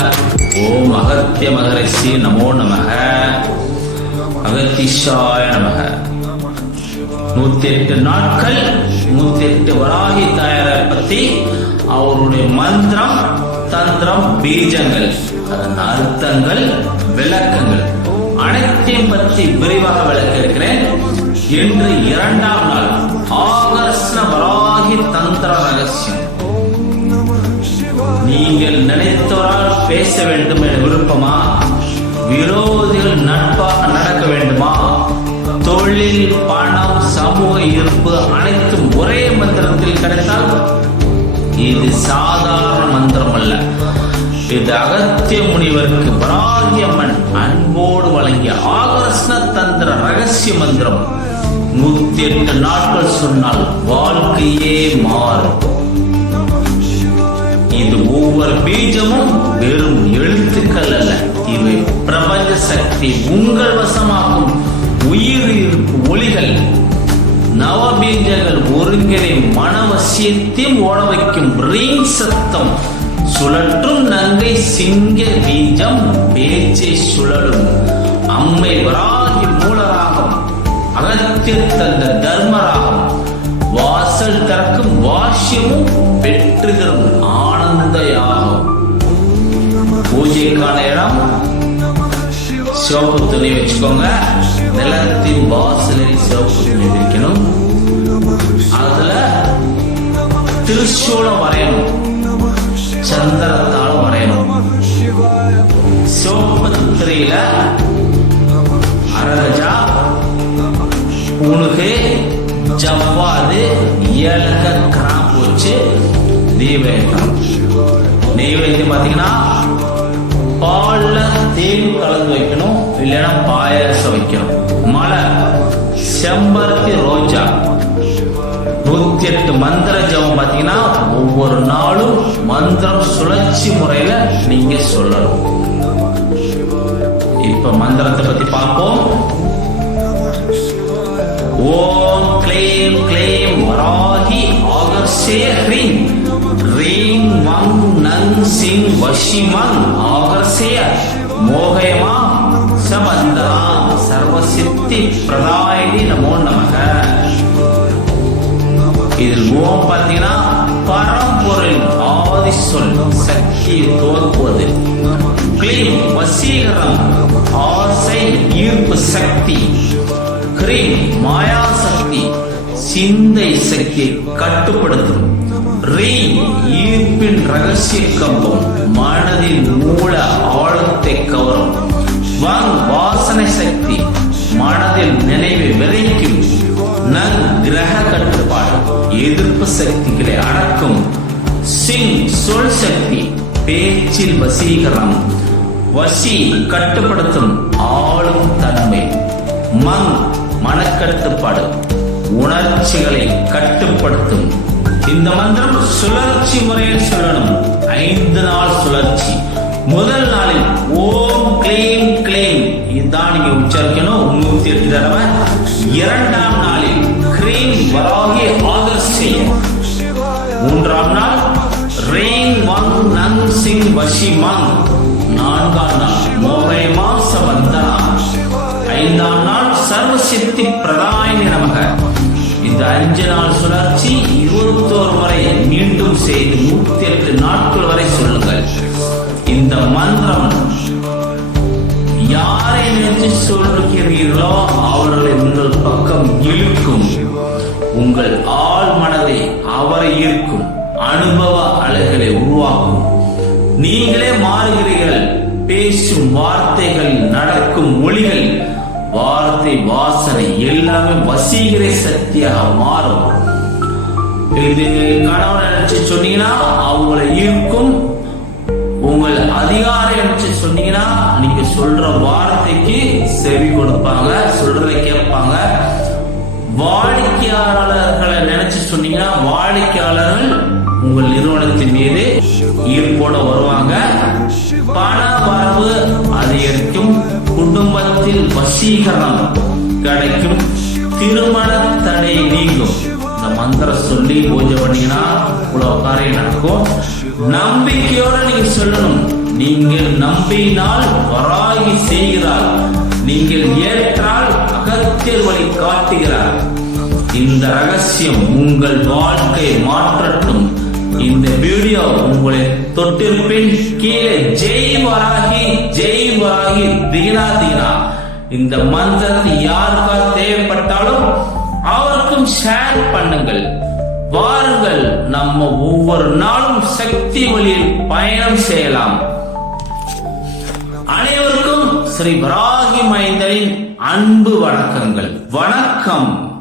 ஓம் அகத்திய மகரிஷி நமோ நமக. அகத்திஷாய நமக. நூத்தி எட்டு நாட்கள் நூத்தி எட்டு வராகி தாயாரை பத்தி அவருடைய மந்திரம் தந்திரம் பீஜங்கள் அதன் அர்த்தங்கள் விளக்கங்கள் அனைத்தையும் பற்றி விரிவாக விளக்க இருக்கிறேன் இன்று இரண்டாம் நாள் ஆகர்ஷ்ண வராகி தந்திர ரகசியம். நீங்கள் நினைத்தவரால் பேச வேண்டும் என விருப்பமா? விரோதிகள் நட்பாக நடக்க வேண்டுமா? தொழில் பணம் சமூக இருப்பு அனைத்தும் ஒரே மந்திரத்தில் கிடைத்தால் இது சாதாரண மந்திரம் அல்ல இது அகத்திய முனிவருக்கு வராகியம்மன் அன்போடு வழங்கிய ஆகர்ஷ்ண தந்திர ரகசிய மந்திரம். நூத்தி எட்டு நாட்கள் சொன்னால் வாழ்க்கையே மாறும். ஒவ்வொரு பீஜமும் வெறும் எழுத்துக்கள் அல்ல. இவை பிரபஞ்ச சக்தி உங்கள் வசமாக்கும் உயிர் ஈர்ப்பு ஒளிகள். நவபீஜங்கள் ஒருங்கிணை மனவசியத்தையும் ஓட வைக்கும் ரீங் சத்தம். சுழற்றும் நங்கை சிங்க பீஜம் பேச்சை சுழலும். அம்மை வராகி மூலராகம் அகத்தில் தந்த தர்மராகும். வாசல் திறக்கும் வாஷ்யமும் பெற்று தரும் சிவப்பு துணி வச்சுக்கோங்க எல்லாத்தையும் வாசலில் சிவப்பு துணி வைக்கணும் அதுல திருச்சூலம் வரையணும் சந்திரத்தாலும் வரையணும் சிவப்பு திரையில அரகஜா உனக்கு ஜவ்வாது ஏலக்க கிராம்பு வச்சு தீபம் நெய்வேத்தியம் பார்த்தீங்கன்னா பாலில் தேன் கலந்து வைக்கணும் இல்லைன்னா பாயாசம் வைக்கணும். மலை செம்பருத்தி ரோஜா. நூத்தி எட்டு மந்திர ஜபம் பார்த்தீங்கன்னா ஒவ்வொரு நாளும் மந்திரம் சுழற்சி முறையில நீங்க சொல்லணும். இப்ப மந்திரத்தை பத்தி பார்ப்போம். ஓம் க்ளீம் க்ளீம் வராகி ஆகர்ஷே ஹ்ரீ சிங் வஷி ஆகர்ஷய மோகயமா சபந்தரா சர்வசித்தி பிரதாயினி நமோ நமக இதில் ஓம் பார்த்தீங்கன்னா பரம்பொருள் ஆதி சொல் சக்தியை தோற்பது கிளீம் வசீகரம் ஆசை ஈர்ப்பு சக்தி கிரீம் மாயா சக்தி சிந்தை சக்தியை கட்டுப்படுத்தும் ஈர்ப்பின் ரகசிய கம்பம் மனதின் மூல ஆழத்தை கவரும். வங் வாசனை சக்தி மனதில் நினைவை விதைக்கும் நங் கிரக கட்டுப்பாடு. எதிர்ப்பு சக்திகளை அடக்கும். சிங் சொல் சக்தி பேச்சில் வசீகரம் வசி கட்டுப்படுத்தும் ஆளும் தன்மை. மங் மனக்கட்டுப்பாடு உணர்ச்சிகளை கட்டுப்படுத்தும் இந்த மந்திரம் சுழற்சி முறையில் சொல்லணும். ஐந்து நாள் சுழற்சி. முதல் நாளில் ஓம் கிளீம் கிளீம். இதுதான் நீங்க உச்சரிக்கணும். முன்னூத்தி எட்டு தடவை. இரண்டாம் நாளில் கிரீம் வராகி ஆகர்ஷி மூன்றாம் நாள் ரேங் வங் நங் சிங் வஷி மங். நான்காம் நாள் மோகை மாச வந்தனா. ஐந்தாம் நாள் சர்வசித்தி பிரதாயினி நமக. இந்த அஞ்சு நாள் சுழற்சி இழுக்கும் உங்கள் ஆள் மனதை அவரை ஈர்க்கும் அனுபவ அலைகளை உருவாக்கும். நீங்களே மாறுகிறீர்கள். பேசும் வார்த்தைகள் நடக்கும் மொழிகள். வார்த்தை வாசனை எல்லாமே வசீகர சக்தியாக மாறும். இது கணவனை நினைச்சு சொன்னீங்கன்னா அவங்களை ஈர்க்கும். உங்கள் அதிகாரம் நினைச்சு சொன்னீங்கன்னா நீங்க சொல்ற வார்த்தைக்கு செவி கொடுப்பாங்க சொல்றதை கேட்பாங்க. வாடிக்கையாளர்களை நினைச்சு சொன்னீங்கன்னா வாடிக்கையாளர்கள் உங்கள் நிறுவனத்தின் மீது ஈர்ப்போட வருவாங்க. பண வரவு அதிகரிக்கும். குடும்பத்தில் வசீகரணம் கிடைக்கும். திருமண தடை நீங்கும். இந்த மந்திரம் சொல்லி பூஜை பண்ணீங்கன்னா இவ்வளவு காரியம் நடக்கும்? நம்பிக்கையோட நீங்க சொல்லணும். நீங்கள் நம்பினால் வராகி செய்கிறார். நீங்கள் ஏற்றால் அகத்தியர் காட்டுகிறார். இந்த ரகசியம் உங்கள் வாழ்க்கை மாற்றட்டும். இந்த வீடியோ உங்களை தொட்டிருப்பின் கீழே ஜெய் வராகி ஜெய் வராகி தீனா இந்த மந்திரத்தை யாருக்கா தேவைப்பட்டாலும் அவருக்கும் ஷேர் பண்ணுங்கள். வாருங்கள் நம்ம ஒவ்வொரு நாளும் சக்தி வழியில் பயணம் செய்யலாம். அனைவரும் ஸ்ரீ வராகி மைந்தரின் அன்பு வணக்கங்கள். வணக்கம்.